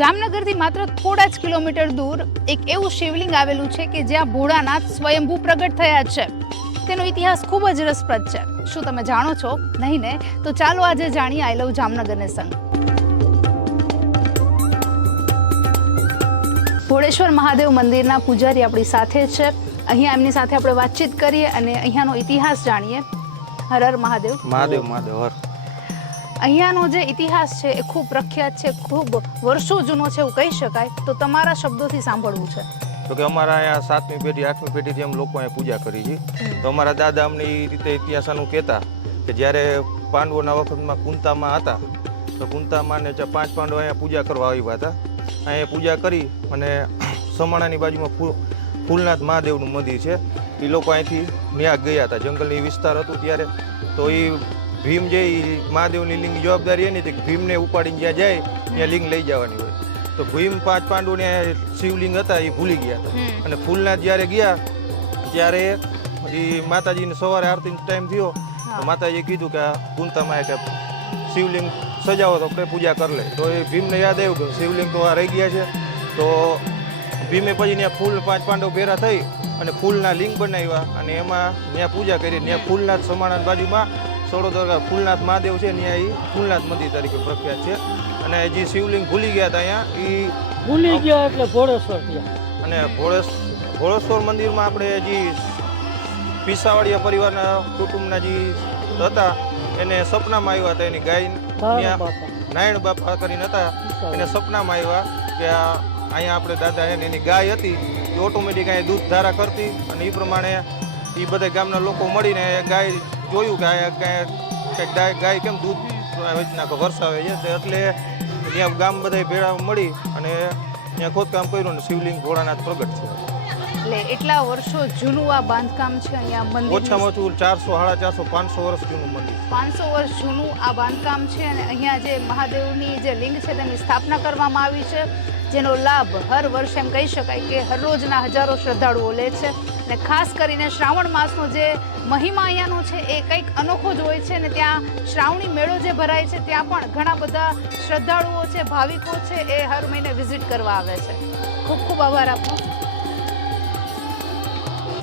જામનગરથી માત્ર થોડા જ કિલોમીટર દૂર એક એવું શિવલિંગ આવેલું છે કે જ્યાં ભોળાનાથ સ્વયંભૂ પ્રગટ થયા છે. તેનો ઇતિહાસ ખૂબ જ રસપ્રદ છે. શું તમે જાણો છો? નહીં ને? તો ચાલો આજે જાણીએ આઈ લવ જામનગરને સંગ. ભોળેશ્વર મહાદેવ મંદિરના પૂજારી આપણી સાથે છે. અહીંયા એમની સાથે આપણે વાતચીત કરીએ અને અહીંયાનો ઇતિહાસ જાણીએ. હર હર મહાદેવ. મહાદેવ મહાદેવ, હર. અહીંયાનો જે ઇતિહાસ છે એ ખૂબ પ્રખ્યાત છે ખૂબ વર્ષો જૂનો છે એવું કહી શકાય. તો તમારા શબ્દોથી સાંભળવું છે. તો કે અમારા અહીંયા સાતમી પેઢી આઠમી પેઢીથી એમ લોકો અહીંયા પૂજા કરી છે. તો અમારા દાદા અમને એ રીતે ઇતિહાસનું કહેતા કે જ્યારે પાંડવોના વખતમાં કુંતામાં હતા તો કુંતામાં ને પાંચ પાંડવો અહીંયા પૂજા કરવા આવ્યા હતા. અહીંયા પૂજા કરી અને સમાણાની બાજુમાં ફૂલ ફૂલનાથ મહાદેવનું મંદિર છે. એ લોકો અહીંથી ન્યા ગયા હતા. જંગલની વિસ્તાર હતું ત્યારે. તો એ ભીમ જે મહાદેવની લિંગ જવાબદારી એની હતી કે ભીમને ઉપાડીને જ્યાં જાય ત્યાં લિંગ લઈ જવાની હોય. તો ભીમ પાંચ પાંડવોને શિવલિંગ હતા એ ભૂલી ગયા હતા. અને ફૂલના જ્યારે ગયા ત્યારે એ માતાજીને સવારે આરતીનો ટાઈમ થયો તો માતાજીએ કીધું કે આ કુંતામાં કે શિવલિંગ સજાવો તો આપણે પૂજા કરી લે. તો એ ભીમને યાદ આવ્યું કે શિવલિંગ તો આ રહી ગયા છે. તો ભીમે પછી ત્યાં ફૂલ પાંચ પાંડવ ભેરા થઈ અને ફૂલના લિંગ બનાવ્યા અને એમાં ત્યાં પૂજા કરી ત્યાં ફૂલનાથ સમાણાની બાજુમાં સોળોદર ફૂલનાથ મહાદેવ છે ત્યાં એ ફૂલનાથ મંદિર તરીકે પ્રખ્યાત છે. અને જે શિવલિંગ ભૂલી ગયા હતા અહીંયા એ ભૂલી ગયા એટલે ભોળેશ્વર અને ભોળેશ ભોળેશ્વર મંદિરમાં આપણે જે પીસાવાડિયા પરિવારના કુટુંબના જે હતા એને સપનામાં આવ્યા હતા એની ગાય નારાયણ બાપા કરીને હતા એને સપનામાં આવ્યા કે આ અહીંયા આપણે દાદા એને એની ગાય હતી એ ઓટોમેટિક અહીંયા દૂધ ધારા કરતી અને એ પ્રમાણે એ બધા ગામના લોકો મળીને એ ગાય જોયું કે કંઈક ગાય ગાય કેમ દૂધ આ રીતના વરસાવે છે. એટલે ત્યાં ગામ બધા ભેળા મળી અને ત્યાં ખોદકામ કર્યું અને શિવલિંગ ભોળાનાથ પ્રગટ છે એટલે એટલા વર્ષો જૂનું આ બાંધકામ છે અહીંયા મંદિર ઓછામાં ઓછું ચારસો સાડા ચારસો પાંચસો વર્ષ જૂનું મંદિર. પાંચસો વર્ષ જૂનું આ બાંધકામ છે અને અહીંયા જે મહાદેવની જે લિંગ છે તેની સ્થાપના કરવામાં આવી છે જેનો લાભ હર વર્ષ એમ કહી શકાય કે હર રોજના હજારો શ્રદ્ધાળુઓ લે છે. અને ખાસ કરીને શ્રાવણ માસનો જે મહિમા અહીંયાનો છે એ કંઈક અનોખો જ હોય છે અને ત્યાં શ્રાવણી મેળો જે ભરાય છે ત્યાં પણ ઘણા બધા શ્રદ્ધાળુઓ છે ભાવિકો છે એ હર મહિને વિઝિટ કરવા આવે છે. ખૂબ ખૂબ આભાર આપનો.